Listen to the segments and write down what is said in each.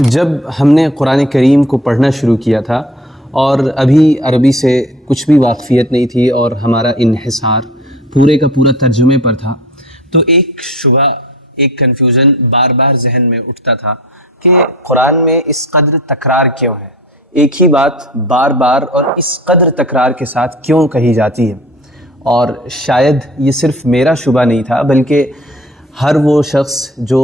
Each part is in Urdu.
جب ہم نے قرآن کریم کو پڑھنا شروع کیا تھا اور ابھی عربی سے کچھ بھی واقفیت نہیں تھی اور ہمارا انحصار پورے کا پورا ترجمے پر تھا، تو ایک شبہ، ایک کنفیوژن بار بار ذہن میں اٹھتا تھا کہ قرآن میں اس قدر تکرار کیوں ہے، ایک ہی بات بار بار اور اس قدر تکرار کے ساتھ کیوں کہی جاتی ہے۔ اور شاید یہ صرف میرا شبہ نہیں تھا، بلکہ ہر وہ شخص جو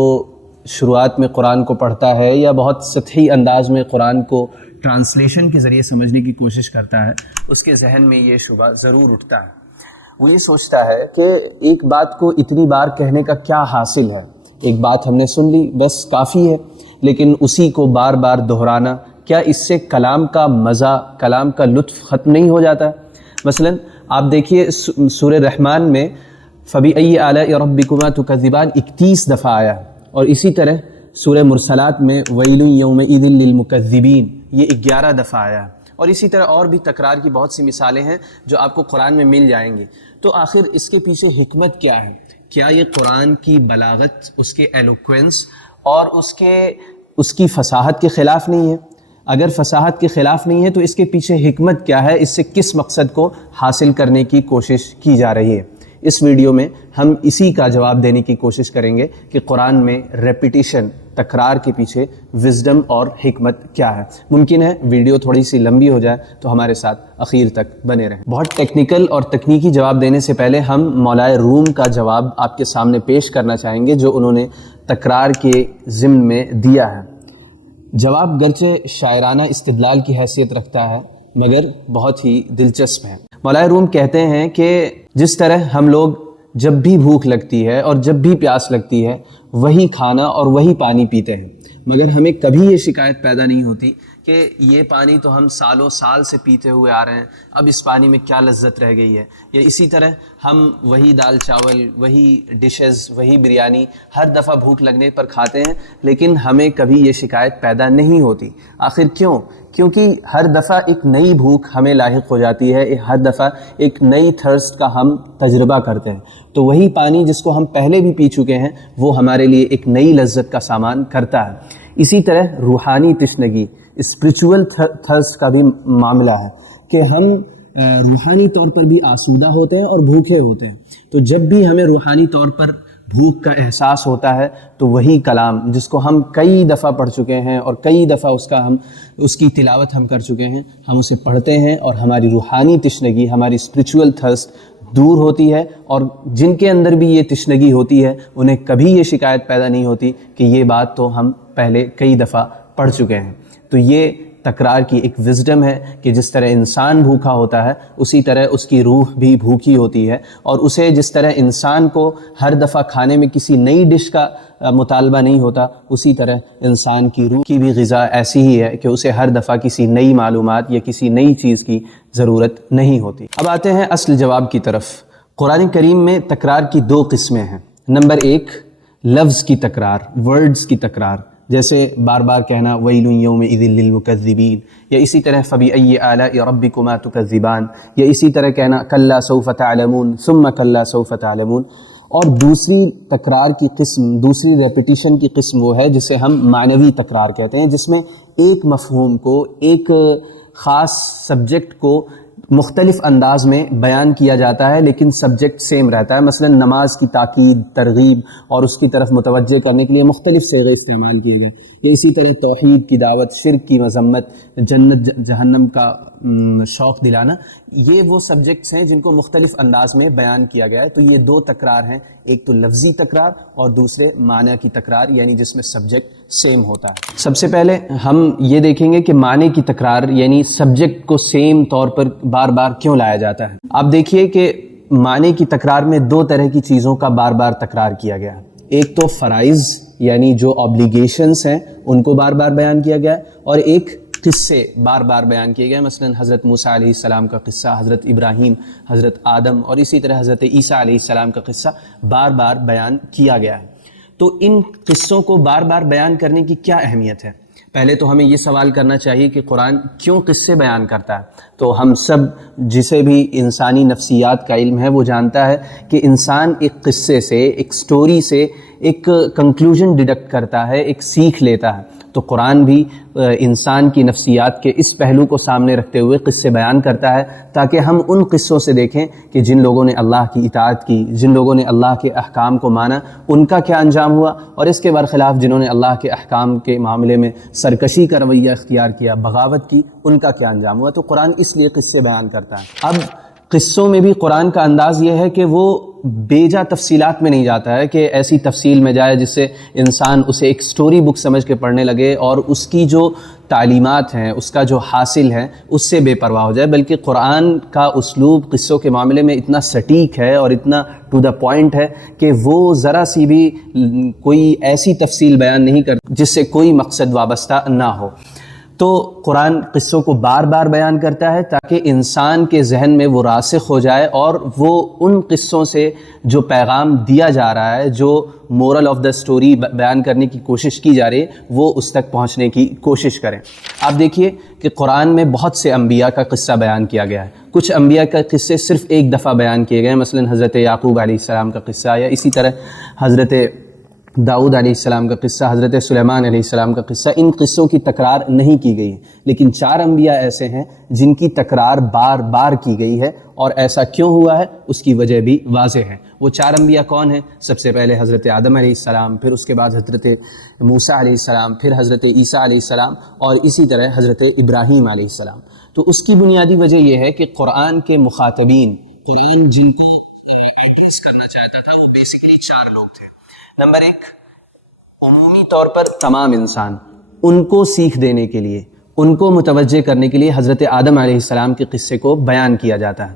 شروعات میں قرآن کو پڑھتا ہے یا بہت سطحی انداز میں قرآن کو ٹرانسلیشن کے ذریعے سمجھنے کی کوشش کرتا ہے، اس کے ذہن میں یہ شبہ ضرور اٹھتا ہے۔ وہ یہ سوچتا ہے کہ ایک بات کو اتنی بار کہنے کا کیا حاصل ہے، ایک بات ہم نے سن لی بس کافی ہے، لیکن اسی کو بار بار دہرانا، کیا اس سے کلام کا مزہ، کلام کا لطف ختم نہیں ہو جاتا؟ مثلا آپ دیکھیے سورہ رحمان میں فَبِأَيِّ آلَاءِ رَبِّكُمَا تُكَذِّبَانِ 31 دفعہ آیا، اور اسی طرح سورہ مرسلات میں وَيْلٌ يَوْمَئِذٍ لِّلْمُكَذِّبِينَ یہ 11 دفعہ آیا ہے، اور اسی طرح اور بھی تکرار کی بہت سی مثالیں ہیں جو آپ کو قرآن میں مل جائیں گی۔ تو آخر اس کے پیچھے حکمت کیا ہے؟ کیا یہ قرآن کی بلاغت، اس کے ایلوکوینس اور اس کی فصاحت کے خلاف نہیں ہے؟ اگر فصاحت کے خلاف نہیں ہے تو اس کے پیچھے حکمت کیا ہے؟ اس سے کس مقصد کو حاصل کرنے کی کوشش کی جا رہی ہے؟ اس ویڈیو میں ہم اسی کا جواب دینے کی کوشش کریں گے کہ قرآن میں ریپیٹیشن، تکرار کے پیچھے وزڈم اور حکمت کیا ہے۔ ممکن ہے ویڈیو تھوڑی سی لمبی ہو جائے، تو ہمارے ساتھ اخیر تک بنے رہیں۔ بہت ٹیکنیکل اور تکنیکی جواب دینے سے پہلے ہم مولائے روم کا جواب آپ کے سامنے پیش کرنا چاہیں گے جو انہوں نے تکرار کے ضمن میں دیا ہے۔ جواب گرچہ شاعرانہ استدلال کی حیثیت رکھتا ہے مگر بہت ہی دلچسپ ہے۔ مولائے روم کہتے ہیں کہ جس طرح ہم لوگ جب بھی بھوک لگتی ہے اور جب بھی پیاس لگتی ہے وہی کھانا اور وہی پانی پیتے ہیں، مگر ہمیں کبھی یہ شکایت پیدا نہیں ہوتی کہ یہ پانی تو ہم سالوں سال سے پیتے ہوئے آ رہے ہیں، اب اس پانی میں کیا لذت رہ گئی ہے۔ یا اسی طرح ہم وہی دال چاول، وہی ڈشز، وہی بریانی ہر دفعہ بھوک لگنے پر کھاتے ہیں، لیکن ہمیں کبھی یہ شکایت پیدا نہیں ہوتی۔ آخر کیوں؟ کیونکہ ہر دفعہ ایک نئی بھوک ہمیں لاحق ہو جاتی ہے، ہر دفعہ ایک نئی تھرسٹ کا ہم تجربہ کرتے ہیں، تو وہی پانی جس کو ہم پہلے بھی پی چکے ہیں وہ ہمارے لیے ایک نئی لذت کا سامان کرتا ہے۔ اسی طرح روحانی تشنگی، اسپریچول تھرسٹ کا بھی معاملہ ہے کہ ہم روحانی طور پر بھی آسودہ ہوتے ہیں اور بھوکے ہوتے ہیں۔ تو جب بھی ہمیں روحانی طور پر بھوک کا احساس ہوتا ہے تو وہی کلام جس کو ہم کئی دفعہ پڑھ چکے ہیں اور کئی دفعہ اس کی تلاوت ہم کر چکے ہیں، ہم اسے پڑھتے ہیں اور ہماری روحانی تشنگی، ہماری اسپریچول تھرسٹ دور ہوتی ہے، اور جن کے اندر بھی یہ تشنگی ہوتی ہے انہیں کبھی یہ شکایت پیدا نہیں ہوتی کہ یہ بات تو ہم پہلے کئی دفعہ پڑھ چکے ہیں۔ تو یہ تکرار کی ایک وزڈم ہے کہ جس طرح انسان بھوکا ہوتا ہے اسی طرح اس کی روح بھی بھوکی ہوتی ہے، اور اسے جس طرح انسان کو ہر دفعہ کھانے میں کسی نئی ڈش کا مطالبہ نہیں ہوتا، اسی طرح انسان کی روح کی بھی غذا ایسی ہی ہے کہ اسے ہر دفعہ کسی نئی معلومات یا کسی نئی چیز کی ضرورت نہیں ہوتی۔ اب آتے ہیں اصل جواب کی طرف۔ قرآن کریم میں تکرار کی 2 قسمیں ہیں۔ نمبر 1 لفظ کی تکرار، ورڈز کی تکرار، جیسے بار بار کہنا وَيْلٌ يَوْمَئِذٍ لِّلْمُكَذِّبِينَ، یا اسی طرح فَبِأَيِّ آلَاءِ رَبِّكُمَا تُكَذِّبَانِ، یا اسی طرح کہنا كَلَّا سَوْفَ تَعْلَمُونَ ثُمَّ كَلَّا سَوْفَ تَعْلَمُونَ۔ اور دوسری تکرار کی قسم، دوسری ریپیٹیشن کی قسم وہ ہے جسے ہم معنوی تکرار کہتے ہیں، جس میں ایک مفہوم کو، ایک خاص سبجیکٹ کو مختلف انداز میں بیان کیا جاتا ہے لیکن سبجیکٹ سیم رہتا ہے۔ مثلا نماز کی تاکید، ترغیب اور اس کی طرف متوجہ کرنے کے لیے مختلف صیغے استعمال کیے گئے، یا اسی طرح توحید کی دعوت، شرک کی مذمت، جنت جہنم کا شوق دلانا، یہ وہ سبجیکٹس ہیں جن کو مختلف انداز میں بیان کیا گیا ہے۔ تو یہ 2 تکرار ہیں، ایک تو لفظی تکرار اور دوسرے معنی کی تکرار، یعنی جس میں سبجیکٹ سیم ہوتا ہے۔ سب سے پہلے ہم یہ دیکھیں گے کہ معنی کی تکرار یعنی سبجیکٹ کو سیم طور پر بار بار کیوں لایا جاتا ہے۔ آپ دیکھیے کہ معنی کی تکرار میں 2 طرح کی چیزوں کا بار بار تکرار کیا گیا ہے۔ ایک تو فرائض یعنی جو آبلیگیشنز ہیں ان کو بار بار بیان کیا گیا ہے، اور ایک قصے بار بار بیان کیے گئے، مثلا حضرت موسیٰ علیہ السلام کا قصہ، حضرت ابراہیم، حضرت آدم اور اسی طرح حضرت عیسیٰ علیہ السلام کا قصہ بار بار بیان کیا گیا ہے۔ تو ان قصوں کو بار بار بیان کرنے کی کیا اہمیت ہے؟ پہلے تو ہمیں یہ سوال کرنا چاہیے کہ قرآن کیوں قصے بیان کرتا ہے؟ تو ہم سب جسے بھی انسانی نفسیات کا علم ہے وہ جانتا ہے کہ انسان ایک قصے سے، ایک سٹوری سے ایک کنکلوژن ڈیڈکٹ کرتا ہے، ایک سیکھ لیتا ہے۔ تو قرآن بھی انسان کی نفسیات کے اس پہلو کو سامنے رکھتے ہوئے قصے بیان کرتا ہے، تاکہ ہم ان قصوں سے دیکھیں کہ جن لوگوں نے اللہ کی اطاعت کی، جن لوگوں نے اللہ کے احکام کو مانا، ان کا کیا انجام ہوا، اور اس کے برخلاف جنہوں نے اللہ کے احکام کے معاملے میں سرکشی کا رویہ اختیار کیا، بغاوت کی، ان کا کیا انجام ہوا۔ تو قرآن اس لیے قصے بیان کرتا ہے۔ اب قصوں میں بھی قرآن کا انداز یہ ہے کہ وہ بیجا تفصیلات میں نہیں جاتا ہے کہ ایسی تفصیل میں جائے جس سے انسان اسے ایک سٹوری بک سمجھ کے پڑھنے لگے اور اس کی جو تعلیمات ہیں، اس کا جو حاصل ہے، اس سے بے پرواہ ہو جائے، بلکہ قرآن کا اسلوب قصوں کے معاملے میں اتنا سٹیک ہے اور اتنا ٹو دا پوائنٹ ہے کہ وہ ذرا سی بھی کوئی ایسی تفصیل بیان نہیں کرتا جس سے کوئی مقصد وابستہ نہ ہو۔ تو قرآن قصوں کو بار بار بیان کرتا ہے تاکہ انسان کے ذہن میں وہ راسخ ہو جائے اور وہ ان قصوں سے جو پیغام دیا جا رہا ہے، جو مورل آف دا سٹوری بیان کرنے کی کوشش کی جا رہی ہے، وہ اس تک پہنچنے کی کوشش کریں۔ آپ دیکھیے کہ قرآن میں بہت سے انبیاء کا قصہ بیان کیا گیا ہے۔ کچھ انبیاء کا قصے صرف ایک دفعہ بیان کیے گئے ہیں، مثلا حضرت یعقوب علیہ السلام کا قصہ، یا اسی طرح حضرت داؤد علیہ السلام کا قصہ، حضرت سلیمان علیہ السلام کا قصہ۔ ان قصوں کی تکرار نہیں کی گئی ہے، لیکن 4 انبیاء ایسے ہیں جن کی تکرار بار بار کی گئی ہے، اور ایسا کیوں ہوا ہے اس کی وجہ بھی واضح ہے۔ وہ 4 انبیاء کون ہیں؟ سب سے پہلے حضرت آدم علیہ السلام، پھر اس کے بعد حضرت موسیٰ علیہ السلام، پھر حضرت عیسیٰ علیہ السلام، اور اسی طرح حضرت ابراہیم علیہ السلام۔ تو اس کی بنیادی وجہ یہ ہے کہ قرآن کے مخاطبین، قرآن جن کو ایڈریس کرنا چاہتا تھا، وہ بیسیکلی 4 لوگ تھے۔ نمبر 1، عمومی طور پر تمام انسان، ان کو سیکھ دینے کے لیے، ان کو متوجہ کرنے کے لیے حضرت آدم علیہ السلام کے قصے کو بیان کیا جاتا ہے۔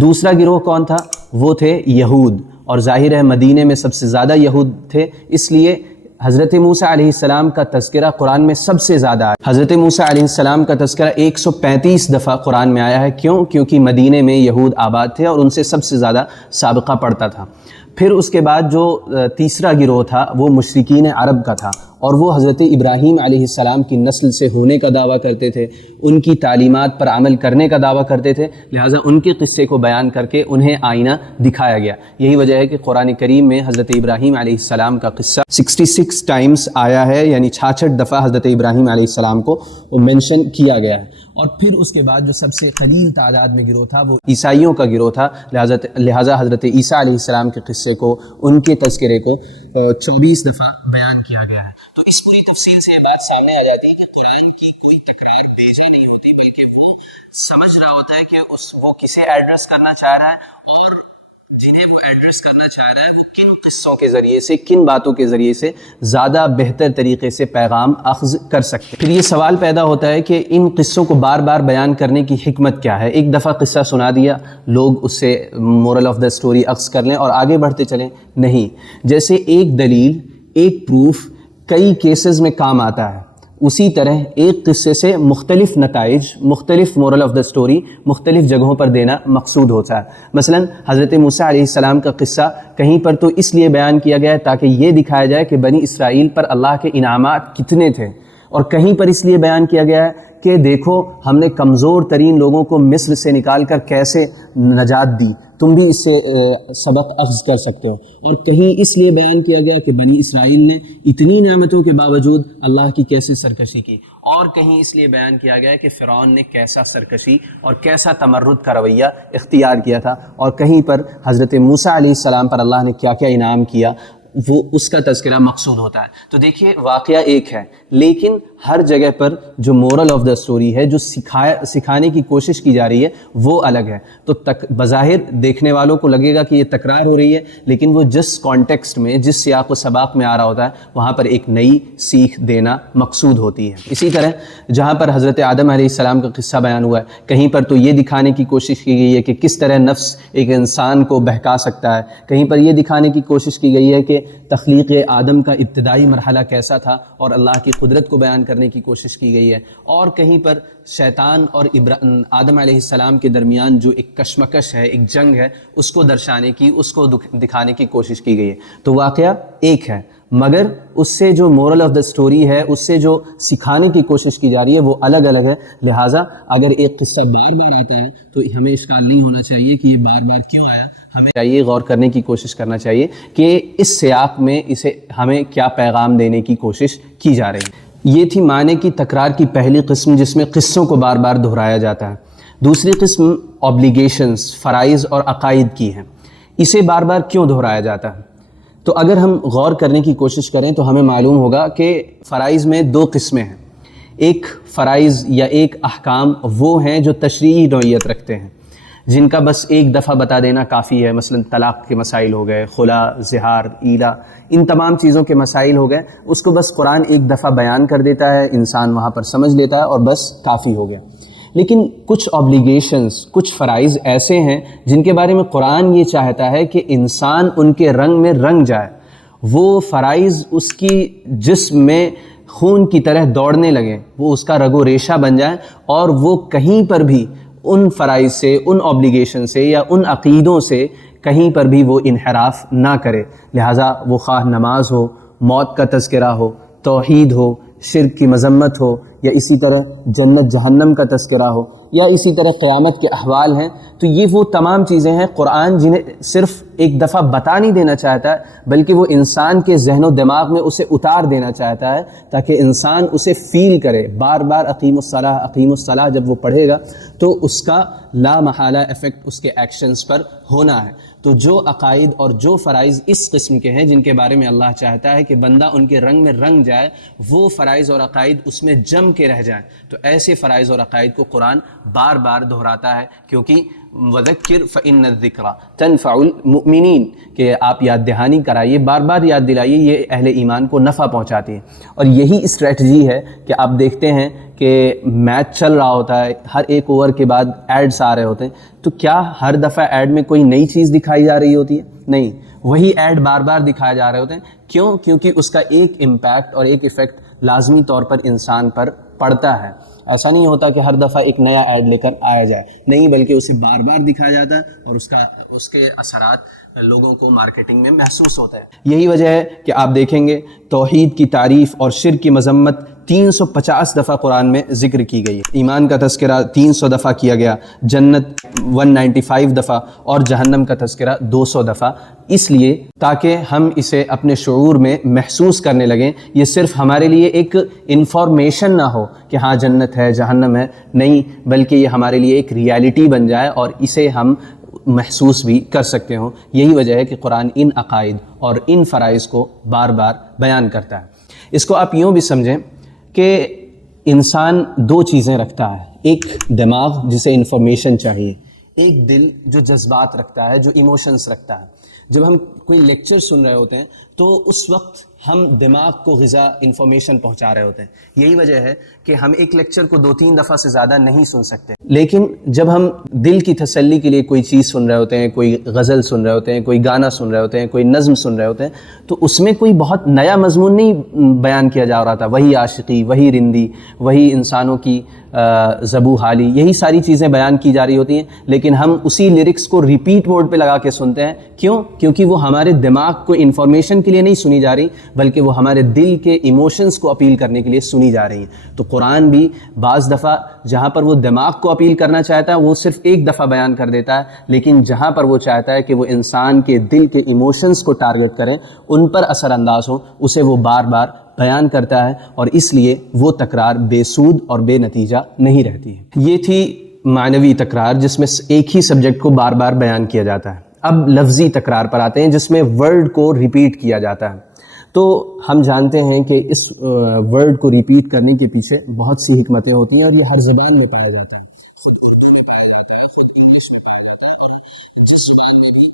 دوسرا گروہ کون تھا؟ وہ تھے یہود، اور ظاہر ہے مدینے میں سب سے زیادہ یہود تھے، اس لیے حضرت موسیٰ علیہ السلام کا تذکرہ قرآن میں سب سے زیادہ ہے۔ حضرت موسیٰ علیہ السلام کا تذکرہ 135 دفعہ قرآن میں آیا ہے۔ کیوں؟ کیونکہ مدینے میں یہود آباد تھے اور ان سے سب سے زیادہ سابقہ پڑتا تھا۔ پھر اس کے بعد جو تیسرا گروہ تھا وہ مشرکین عرب کا تھا، اور وہ حضرت ابراہیم علیہ السلام کی نسل سے ہونے کا دعویٰ کرتے تھے، ان کی تعلیمات پر عمل کرنے کا دعویٰ کرتے تھے، لہٰذا ان کے قصے کو بیان کر کے انہیں آئینہ دکھایا گیا۔ یہی وجہ ہے کہ قرآن کریم میں حضرت ابراہیم علیہ السلام کا قصہ 66 ٹائمز آیا ہے، یعنی 66 دفعہ حضرت ابراہیم علیہ السلام کو مینشن کیا گیا ہے۔ اور پھر اس کے بعد جو سب سے قلیل تعداد میں گروہ تھا وہ عیسائیوں کا گروہ تھا، لہٰذا حضرت عیسیٰ علیہ السلام کے قصے کو، ان کے تذکرے کو 24 دفعہ بیان کیا گیا ہے۔ تو اس پوری تفصیل سے یہ بات سامنے آ جاتی ہے کہ قرآن کی کوئی تکرار بیجا نہیں ہوتی، بلکہ وہ سمجھ رہا ہوتا ہے کہ وہ کسے ایڈریس کرنا چاہ رہا ہے، اور جنہیں وہ ایڈریس کرنا چاہ رہا ہے وہ کن قصوں کے ذریعے سے، کن باتوں کے ذریعے سے زیادہ بہتر طریقے سے پیغام اخذ کر سکتے ہیں۔ پھر یہ سوال پیدا ہوتا ہے کہ ان قصوں کو بار بار بیان کرنے کی حکمت کیا ہے؟ ایک دفعہ قصہ سنا دیا، لوگ اس سے مورل آف دا سٹوری اخذ کر لیں اور آگے بڑھتے چلیں؟ نہیں، جیسے ایک دلیل، ایک پروف کئی کیسز میں کام آتا ہے، اسی طرح ایک قصے سے مختلف نتائج، مختلف مورل آف دا سٹوری مختلف جگہوں پر دینا مقصود ہوتا ہے۔ مثلا حضرت موسیٰ علیہ السلام کا قصہ کہیں پر تو اس لیے بیان کیا گیا ہے تاکہ یہ دکھایا جائے کہ بنی اسرائیل پر اللہ کے انعامات کتنے تھے، اور کہیں پر اس لیے بیان کیا گیا ہے کہ دیکھو ہم نے کمزور ترین لوگوں کو مصر سے نکال کر کیسے نجات دی، تم بھی اس سے سبق اخذ کر سکتے ہو۔ اور کہیں اس لیے بیان کیا گیا کہ بنی اسرائیل نے اتنی نعمتوں کے باوجود اللہ کی کیسے سرکشی کی، اور کہیں اس لیے بیان کیا گیا کہ فرعون نے کیسا سرکشی اور کیسا تمرد کا رویہ اختیار کیا تھا، اور کہیں پر حضرت موسیٰ علیہ السلام پر اللہ نے کیا کیا انعام کیا، وہ اس کا تذکرہ مقصود ہوتا ہے۔ تو دیکھیے واقعہ ایک ہے، لیکن ہر جگہ پر جو مورل آف دا سٹوری ہے، جو سکھانے کی کوشش کی جا رہی ہے، وہ الگ ہے۔ تو بظاہر دیکھنے والوں کو لگے گا کہ یہ تکرار ہو رہی ہے، لیکن وہ جس کانٹیکسٹ میں، جس سیاق و سباق میں آ رہا ہوتا ہے، وہاں پر ایک نئی سیکھ دینا مقصود ہوتی ہے۔ اسی طرح جہاں پر حضرت آدم علیہ السلام کا قصہ بیان ہوا ہے، کہیں پر تو یہ دکھانے کی کوشش کی گئی ہے کہ کس طرح نفس ایک انسان کو بہکا سکتا ہے، کہیں پر یہ دکھانے کی کوشش کی گئی ہے کہ تخلیق آدم کا ابتدائی مرحلہ کیسا تھا اور اللہ کی قدرت کو بیان کرنے کی کوشش کی گئی ہے، اور کہیں پر شیطان اور آدم علیہ السلام کے درمیان جو ایک کشمکش ہے، ایک جنگ ہے، اس کو درشانے کی، اس کو دکھانے کی کوشش کی گئی ہے۔ تو واقعہ ایک ہے، مگر اس سے جو مورل آف دا سٹوری ہے، اس سے جو سکھانے کی کوشش کی جا رہی ہے وہ الگ الگ ہے. لہٰذا اگر ایک قصہ بار بار آتا ہے تو ہمیں اشکال نہیں ہونا چاہیے کہ یہ بار بار کیوں آیا. ہمیں چاہیے غور کرنے کی کوشش کرنا چاہیے کہ اس سیاق میں اسے ہمیں کیا پیغام دینے کی کوشش کی جا رہی ہے. یہ تھی معنی کی تکرار کی پہلی قسم، جس میں قصوں کو بار بار دہرایا جاتا ہے. دوسری قسم اوبلیگیشنز، فرائض اور عقائد کی ہیں. اسے بار بار کیوں دہرایا جاتا ہے؟ تو اگر ہم غور کرنے کی کوشش کریں تو ہمیں معلوم ہوگا کہ فرائض میں دو قسمیں ہیں. ایک فرائض یا ایک احکام وہ ہیں جو تشریعی نوعیت رکھتے ہیں، جن کا بس ایک دفعہ بتا دینا کافی ہے. مثلا طلاق کے مسائل ہو گئے، خلا، زہار، ایلا، ان تمام چیزوں کے مسائل ہو گئے، اس کو بس قرآن ایک دفعہ بیان کر دیتا ہے، انسان وہاں پر سمجھ لیتا ہے اور بس کافی ہو گیا. لیکن کچھ اوبلیگیشنز، کچھ فرائض ایسے ہیں جن کے بارے میں قرآن یہ چاہتا ہے کہ انسان ان کے رنگ میں رنگ جائے، وہ فرائض اس کی جسم میں خون کی طرح دوڑنے لگیں، وہ اس کا رگ و ریشہ بن جائیں، اور وہ کہیں پر بھی ان فرائض سے، ان اوبلیگیشن سے یا ان عقیدوں سے کہیں پر بھی وہ انحراف نہ کرے. لہٰذا وہ خواہ نماز ہو، موت کا تذکرہ ہو، توحید ہو، شرک کی مذمت ہو، یا اسی طرح جنت جہنم کا تذکرہ ہو، یا اسی طرح قیامت کے احوال ہیں. تو یہ وہ تمام چیزیں ہیں قرآن جنہیں صرف ایک دفعہ بتا نہیں دینا چاہتا ہے، بلکہ وہ انسان کے ذہن و دماغ میں اسے اتار دینا چاہتا ہے تاکہ انسان اسے فیل کرے. بار بار اقیم الصلاۃ، اقیم الصلاۃ جب وہ پڑھے گا تو اس کا لا محالہ ایفیکٹ اس کے ایکشنز پر ہونا ہے. تو جو عقائد اور جو فرائض اس قسم کے ہیں جن کے بارے میں اللہ چاہتا ہے کہ بندہ ان کے رنگ میں رنگ جائے، وہ فرائض اور عقائد اس میں جم کے رہ جائیں، تو ایسے فرائض اور عقائد کو قرآن بار بار دہراتا ہے. کیونکہ وذکر فإن الذکریٰ تنفع المؤمنین، کہ آپ یاد دہانی کرائیے، بار بار یاد دلائیے، یہ اہل ایمان کو نفع پہنچاتی ہے. اور یہی اسٹریٹجی ہے کہ آپ دیکھتے ہیں کہ میچ چل رہا ہوتا ہے، ہر ایک اوور کے بعد ایڈز آ رہے ہوتے ہیں، تو کیا ہر دفعہ ایڈ میں کوئی نئی چیز دکھائی جا رہی ہوتی ہے؟ نہیں، وہی ایڈ بار بار دکھائے جا رہے ہوتے ہیں. کیوں؟ کیونکہ اس کا ایک امپیکٹ اور ایک ایفیکٹ لازمی طور پر انسان پر پڑتا ہے. ایسا نہیں ہوتا کہ ہر دفعہ ایک نیا ایڈ لے کر آیا جائے، نہیں، بلکہ اسے بار بار دکھایا جاتا ہے اور اس کے اثرات لوگوں کو مارکیٹنگ میں محسوس ہوتا ہے. یہی وجہ ہے کہ آپ دیکھیں گے توحید کی تعریف اور شرک کی مذمت 350 دفعہ قرآن میں ذکر کی گئی ہے. ایمان کا تذکرہ 300 دفعہ کیا گیا، جنت 195 دفعہ اور جہنم کا تذکرہ 200 دفعہ، اس لیے تاکہ ہم اسے اپنے شعور میں محسوس کرنے لگیں. یہ صرف ہمارے لیے ایک انفارمیشن نہ ہو کہ ہاں جنت ہے، جہنم ہے، نہیں، بلکہ یہ ہمارے لیے ایک ریالٹی بن جائے اور اسے ہم محسوس بھی کر سکتے ہوں. یہی وجہ ہے کہ قرآن ان عقائد اور ان فرائض کو بار بار بیان کرتا ہے. اس کو آپ یوں بھی سمجھیں کہ انسان دو چیزیں رکھتا ہے، ایک دماغ جسے انفارمیشن چاہیے، ایک دل جو جذبات رکھتا ہے، جو ایموشنز رکھتا ہے. جب ہم کوئی لیکچر سن رہے ہوتے ہیں تو اس وقت ہم دماغ کو غذا انفارمیشن پہنچا رہے ہوتے ہیں. یہی وجہ ہے کہ ہم ایک لیکچر کو 2-3 دفعہ سے زیادہ نہیں سن سکتے. لیکن جب ہم دل کی تسلی کے لیے کوئی چیز سن رہے ہوتے ہیں، کوئی غزل سن رہے ہوتے ہیں، کوئی گانا سن رہے ہوتے ہیں، کوئی نظم سن رہے ہوتے ہیں، تو اس میں کوئی بہت نیا مضمون نہیں بیان کیا جا رہا تھا. وہی عاشقی، وہی رندی، وہی انسانوں کی زبو حالی، یہی ساری چیزیں بیان کی جا رہی ہوتی ہیں، لیکن ہم اسی لیرکس کو ریپیٹ موڈ پہ لگا کے سنتے ہیں. کیوں؟ کیونکہ وہ ہمارے دماغ کو انفارمیشن کے لیے نہیں سنی جا رہی، بلکہ وہ ہمارے دل کے ایموشنز کو اپیل کرنے کے لیے سنی جا رہی ہیں. تو قرآن بھی بعض دفعہ جہاں پر وہ دماغ کو اپیل کرنا چاہتا ہے وہ صرف ایک دفعہ بیان کر دیتا ہے، لیکن جہاں پر وہ چاہتا ہے کہ وہ انسان کے دل کے ایموشنز کو ٹارگٹ کریں، ان پر اثر انداز ہوں، اسے وہ بار بار بیان کرتا ہے، اور اس لیے وہ تکرار بے سود اور بے نتیجہ نہیں رہتی ہے. یہ تھی معنوی تکرار جس میں ایک ہی سبجیکٹ کو بار بار بیان کیا جاتا ہے. اب لفظی تکرار پر آتے ہیں جس میں ورڈ کو ریپیٹ کیا جاتا ہے. تو ہم جانتے ہیں کہ اس ورڈ کو ریپیٹ کرنے کے پیچھے بہت سی حکمتیں ہوتی ہیں، اور یہ ہر زبان میں پایا جاتا ہے. خود اردو میں پایا جاتا ہے، خود انگلش میں پایا جاتا ہے، اور جس زبان میں بھی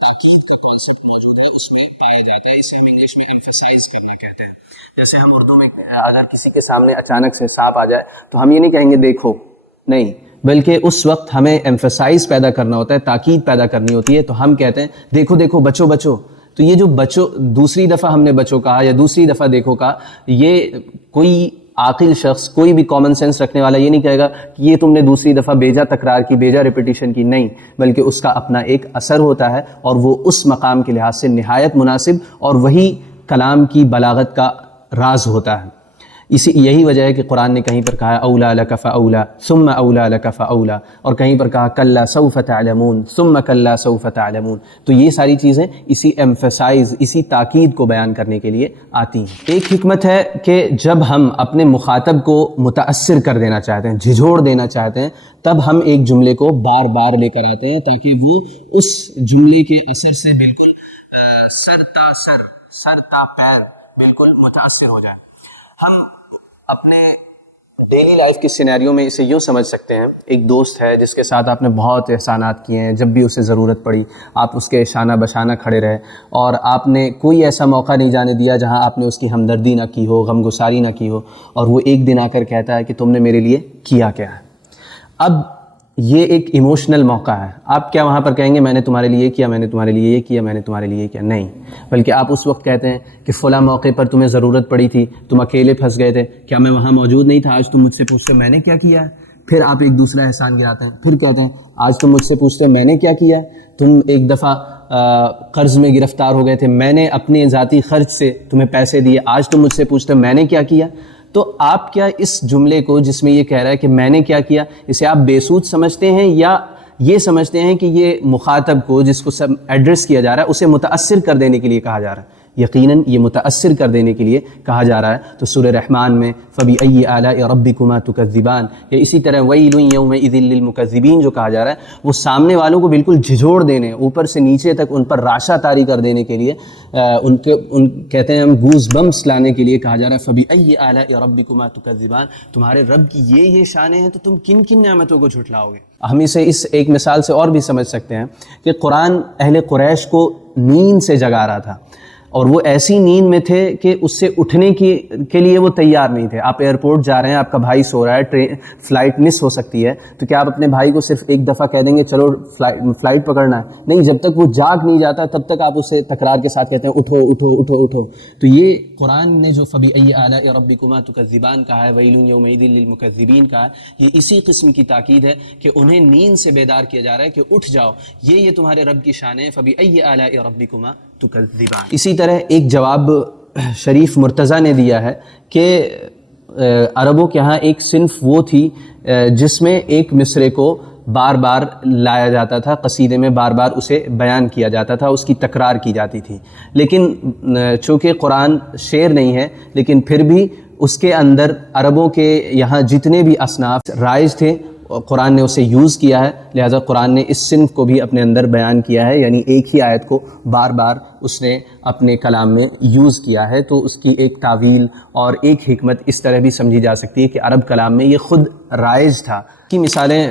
تاکید کا کانسیپٹ موجود ہے اس میں پایا جاتا ہے. اسے ہم انگلش میں ایمفیسائز کرنا کہتے ہیں. جیسے ہم اردو میں اگر کسی کے سامنے اچانک سے سانپ آ جائے تو ہم یہ نہیں کہیں گے دیکھو، نہیں، بلکہ اس وقت ہمیں ایمفیسائز پیدا کرنا ہوتا ہے، تاکید پیدا کرنی ہوتی ہے. تو ہم کہتے ہیں دیکھو دیکھو، بچو بچو. تو یہ جو بچو، دوسری دفعہ ہم نے بچو کہا یا دوسری دفعہ دیکھو کہا، یہ کوئی عاقل شخص، کوئی بھی کامن سینس رکھنے والا یہ نہیں کہے گا کہ یہ تم نے دوسری دفعہ بیجا تکرار کی، بیجا ریپیٹیشن کی. نہیں، بلکہ اس کا اپنا ایک اثر ہوتا ہے، اور وہ اس مقام کے لحاظ سے نہایت مناسب اور وہی کلام کی بلاغت کا راز ہوتا ہے. یہی وجہ ہے کہ قرآن نے کہیں پر کہا اولا لک فاولا ثم اولا لک فاولا، اور کہیں پر کہا کلا سوف تعلمون ثم کلا سوف تعلمون. تو یہ ساری چیزیں اسی ایمفسائز، اسی تاکید کو بیان کرنے کے لیے آتی ہیں. ایک حکمت ہے کہ جب ہم اپنے مخاطب کو متاثر کر دینا چاہتے ہیں، جھجھوڑ دینا چاہتے ہیں، تب ہم ایک جملے کو بار بار لے کر آتے ہیں تاکہ وہ اس جملے کے اثر سے بالکل سر تا پیر بالکل متاثر ہو جائے. ہم اپنے ڈیلی لائف کی سینیریو میں اسے یوں سمجھ سکتے ہیں، ایک دوست ہے جس کے ساتھ آپ نے بہت احسانات کیے ہیں، جب بھی اسے ضرورت پڑی آپ اس کے شانہ بشانہ کھڑے رہے، اور آپ نے کوئی ایسا موقع نہیں جانے دیا جہاں آپ نے اس کی ہمدردی نہ کی ہو، غمگساری نہ کی ہو، اور وہ ایک دن آ کر کہتا ہے کہ تم نے میرے لیے کیا کیا ہے. اب یہ ایک ایموشنل موقع ہے، آپ کیا وہاں پر کہیں گے میں نے تمہارے لیے کیا، میں نے تمہارے لیے یہ کیا، میں نے تمہارے لیے کیا؟ نہیں، بلکہ آپ اس وقت کہتے ہیں کہ فلاں موقع پر تمہیں ضرورت پڑی تھی، تم اکیلے پھنس گئے تھے، کیا میں وہاں موجود نہیں تھا؟ آج تم مجھ سے پوچھتے میں نے کیا کیا ہے. پھر آپ ایک دوسرا احسان گراتے ہیں، پھر کہتے ہیں آج تم مجھ سے پوچھتے میں نے کیا کیا ہے. تم ایک دفعہ قرض میں گرفتار ہو گئے تھے، میں نے اپنے ذاتی خرچ سے تمہیں پیسے دیے، آج تم مجھ سے پوچھتے میں نے کیا کیا. تو آپ کیا اس جملے کو جس میں یہ کہہ رہا ہے کہ میں نے کیا کیا، اسے آپ بے سود سمجھتے ہیں، یا یہ سمجھتے ہیں کہ یہ مخاطب کو جس کو سب ایڈریس کیا جا رہا ہے اسے متاثر کر دینے کے لیے کہا جا رہا ہے؟ یقیناً یہ متاثر کر دینے کے لیے کہا جا رہا ہے. تو سورہ رحمان میں فَبِأَيِّ آلَاءِ رَبِّكُمَا تُكَذِّبَانِ، یا اسی طرح وَيْلٌ يَوْمَئِذٍ لِّلْمُكَذِّبِينَ جو کہا جا رہا ہے، وہ سامنے والوں کو بالکل جھجھوڑ دینے، اوپر سے نیچے تک ان پر راشا طاری کر دینے کے لیے، کہتے ہیں ہم گوز بمپس لانے کے لیے کہا جا رہا ہے فَبِأَيِّ آلَاءِ رَبِّكُمَا تُكَذِّبَانِ. تمہارے رب کی یہ شانیں ہیں تو تم کن کن نعمتوں کو جھٹلاؤ گے. ہم اسے اس ایک مثال سے اور بھی سمجھ سکتے ہیں کہ قرآن اہل قریش کو نیند سے جگا رہا تھا، اور وہ ایسی نیند میں تھے کہ اس سے اٹھنے کے لیے وہ تیار نہیں تھے. آپ ایئرپورٹ جا رہے ہیں، آپ کا بھائی سو رہا ہے، فلائٹ مس ہو سکتی ہے، تو کیا آپ اپنے بھائی کو صرف ایک دفعہ کہہ دیں گے چلو فلائٹ پکڑنا ہے؟ نہیں، جب تک وہ جاگ نہیں جاتا تب تک آپ اسے تکرار کے ساتھ کہتے ہیں اٹھو اٹھو اٹھو اٹھو. تو یہ قرآن نے جو فَبِأَيِّ آلَاءِ رَبِّكُمَا تُكَذِّبَانِ کہا ہے، وَيْلٌ يَوْمَئِذٍ لِّلْمُكَذِّبِينَ کہا ہے، یہ اسی قسم کی تاکید ہے کہ انہیں نیند سے بیدار کیا جا رہا ہے کہ اٹھ جاؤ، یہ تمہارے رب کی شان ہے. فَبِأَيِّ آلَاءِ رَبِّكُمَا تُكَذِّبَانِ. اسی طرح ایک جواب شریف مرتضیٰ نے دیا ہے کہ عربوں کے ہاں ایک صنف وہ تھی جس میں ایک مصرے کو بار بار لایا جاتا تھا، قصیدے میں بار بار اسے بیان کیا جاتا تھا، اس کی تکرار کی جاتی تھی. لیکن چونکہ قرآن شعر نہیں ہے، لیکن پھر بھی اس کے اندر عربوں کے یہاں جتنے بھی اصناف رائج تھے قرآن نے اسے یوز کیا ہے، لہذا قرآن نے اس صنف کو بھی اپنے اندر بیان کیا ہے، یعنی ایک ہی آیت کو بار بار اس نے اپنے کلام میں یوز کیا ہے. تو اس کی ایک تعویل اور ایک حکمت اس طرح بھی سمجھی جا سکتی ہے کہ عرب کلام میں یہ خود رائج تھا. کی مثالیں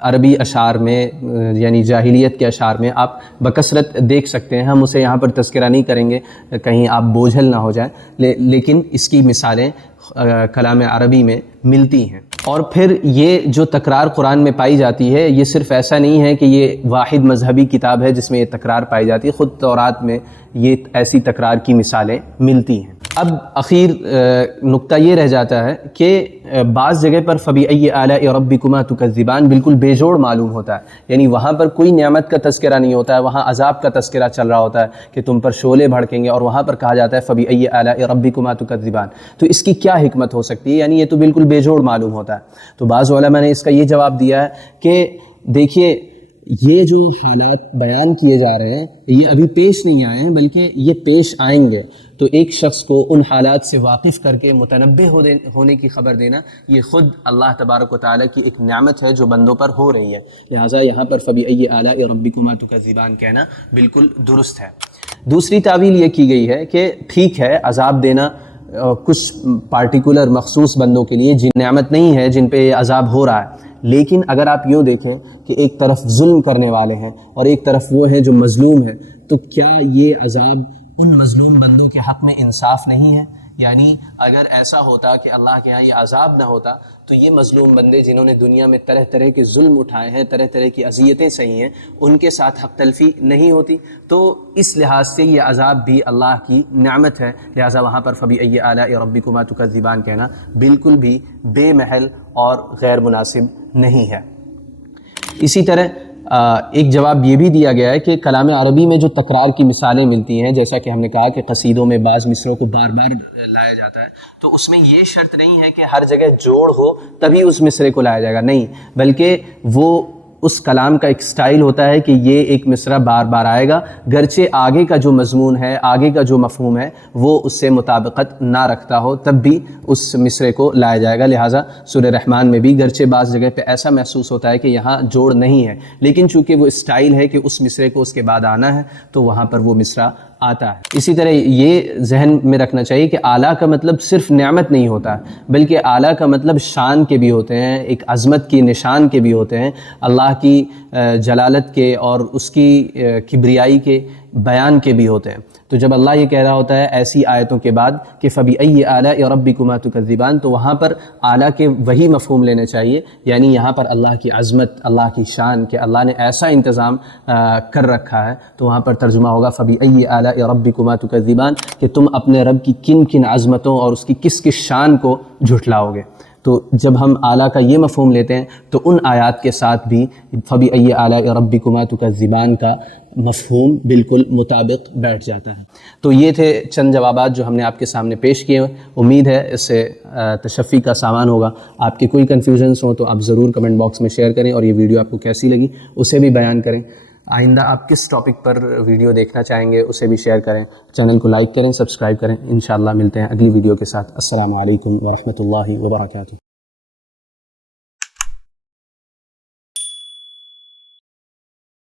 عربی اشعار میں یعنی جاہلیت کے اشعار میں آپ بکثرت دیکھ سکتے ہیں. ہم اسے یہاں پر تذکرہ نہیں کریں گے کہیں آپ بوجھل نہ ہو جائیں، لیکن اس کی مثالیں کلام عربی میں ملتی ہیں. اور پھر یہ جو تکرار قرآن میں پائی جاتی ہے، یہ صرف ایسا نہیں ہے کہ یہ واحد مذہبی کتاب ہے جس میں یہ تکرار پائی جاتی ہے، خود تورات میں یہ ایسی تکرار کی مثالیں ملتی ہیں. اب اخیر نقطہ یہ رہ جاتا ہے کہ بعض جگہ پر فَبِأَيِّ آلَاءِ رَبِّكُمَا تُكَذِّبَانِ بالکل بے جوڑ معلوم ہوتا ہے، یعنی وہاں پر کوئی نعمت کا تذکرہ نہیں ہوتا ہے، وہاں عذاب کا تذکرہ چل رہا ہوتا ہے کہ تم پر شعلے بھڑکیں گے، اور وہاں پر کہا جاتا ہے فَبِأَيِّ آلَاءِ رَبِّكُمَا تُكَذِّبَانِ. تو اس کی کیا حکمت ہو سکتی ہے؟ یعنی یہ تو بالکل بے جوڑ معلوم ہوتا ہے. تو بعض علماء نے اس کا یہ جواب دیا ہے کہ دیکھیے یہ جو حالات بیان کیے جا رہے ہیں یہ ابھی پیش نہیں آئے ہیں، بلکہ یہ پیش آئیں گے. تو ایک شخص کو ان حالات سے واقف کر کے متنبہ ہونے کی خبر دینا، یہ خود اللہ تبارک و تعالیٰ کی ایک نعمت ہے جو بندوں پر ہو رہی ہے. لہٰذا یہاں پر فَبِأَيِّ آلَاءِ رَبِّكُمَا تُكَذِّبَانِ کہنا بالکل درست ہے. دوسری تعویل یہ کی گئی ہے کہ ٹھیک ہے عذاب دینا کچھ پارٹیکولر مخصوص بندوں کے لیے جن نعمت نہیں ہے جن پہ یہ عذاب ہو رہا ہے، لیکن اگر آپ یوں دیکھیں کہ ایک طرف ظلم کرنے والے ہیں اور ایک طرف وہ ہیں جو مظلوم ہیں، تو کیا یہ عذاب ان مظلوم بندوں کے حق میں انصاف نہیں ہے؟ یعنی اگر ایسا ہوتا کہ اللہ کے ہاں یہ عذاب نہ ہوتا تو یہ مظلوم بندے جنہوں نے دنیا میں طرح طرح کے ظلم اٹھائے ہیں، طرح طرح کی اذیتیں سہی ہیں، ان کے ساتھ حق تلفی نہیں ہوتی. تو اس لحاظ سے یہ عذاب بھی اللہ کی نعمت ہے، لہٰذا وہاں پر فَبِأَيِّ آلَاءِ رَبِّكُمَا تُكَذِّبَانِ کہنا بالکل بھی بے محل اور غیر مناسب نہیں ہے. اسی طرح ایک جواب یہ بھی دیا گیا ہے کہ کلام عربی میں جو تکرار کی مثالیں ملتی ہیں، جیسا کہ ہم نے کہا کہ قصیدوں میں بعض مصروں کو بار بار لایا جاتا ہے، تو اس میں یہ شرط نہیں ہے کہ ہر جگہ جوڑ ہو تبھی اس مصرے کو لایا جائے گا، نہیں، بلکہ وہ اس کلام کا ایک سٹائل ہوتا ہے کہ یہ ایک مصرع بار بار آئے گا، گرچہ آگے کا جو مضمون ہے، آگے کا جو مفہوم ہے وہ اس سے مطابقت نہ رکھتا ہو، تب بھی اس مصرے کو لایا جائے گا۔ لہٰذا سورہ رحمان میں بھی گرچہ بعض جگہ پہ ایسا محسوس ہوتا ہے کہ یہاں جوڑ نہیں ہے، لیکن چونکہ وہ اسٹائل ہے کہ اس مصرے کو اس کے بعد آنا ہے، تو وہاں پر وہ مصرع آتا ہے۔ اسی طرح یہ ذہن میں رکھنا چاہیے کہ اعلیٰ کا مطلب صرف نعمت نہیں ہوتا، بلکہ اعلیٰ کا مطلب شان کے بھی ہوتے ہیں، ایک عظمت کی نشان کے بھی ہوتے ہیں، اللہ کی جلالت کے اور اس کی کبریائی کے بیان کے بھی ہوتے ہیں۔ تو جب اللہ یہ کہہ رہا ہوتا ہے ایسی آیتوں کے بعد کہ فَبِأَيِّ آلَاءِ رَبِّكُمَا تُكَذِّبَانِ، تو وہاں پر اعلیٰ کے وہی مفہوم لینے چاہیے، یعنی یہاں پر اللہ کی عظمت، اللہ کی شان، کہ اللہ نے ایسا انتظام کر رکھا ہے، تو وہاں پر ترجمہ ہوگا فَبِأَيِّ آلَاءِ رَبِّكُمَا تُكَذِّبَانِ، کہ تم اپنے رب کی کن کن عظمتوں اور اس کی کس کس شان کو جھٹلاؤ گے۔ تو جب ہم اعلیٰ کا یہ مفہوم لیتے ہیں تو ان آیات کے ساتھ بھی فَبِأَيِّ آلَاءِ رَبِّكُمَا تُكَذِّبَانِ کا مفہوم بالکل مطابق بیٹھ جاتا ہے۔ تو یہ تھے چند جوابات جو ہم نے آپ کے سامنے پیش کیے، امید ہے اس سے تشفی کا سامان ہوگا۔ آپ کی کوئی کنفیوژنس ہوں تو آپ ضرور کمنٹ باکس میں شیئر کریں، اور یہ ویڈیو آپ کو کیسی لگی اسے بھی بیان کریں۔ آئندہ آپ کس ٹاپک پر ویڈیو دیکھنا چاہیں گے اسے بھی شیئر کریں، چینل کو لائک کریں، سبسکرائب کریں۔ انشاءاللہ ملتے ہیں اگلی ویڈیو کے ساتھ۔ السلام علیکم ورحمۃ اللہ وبرکاتہ۔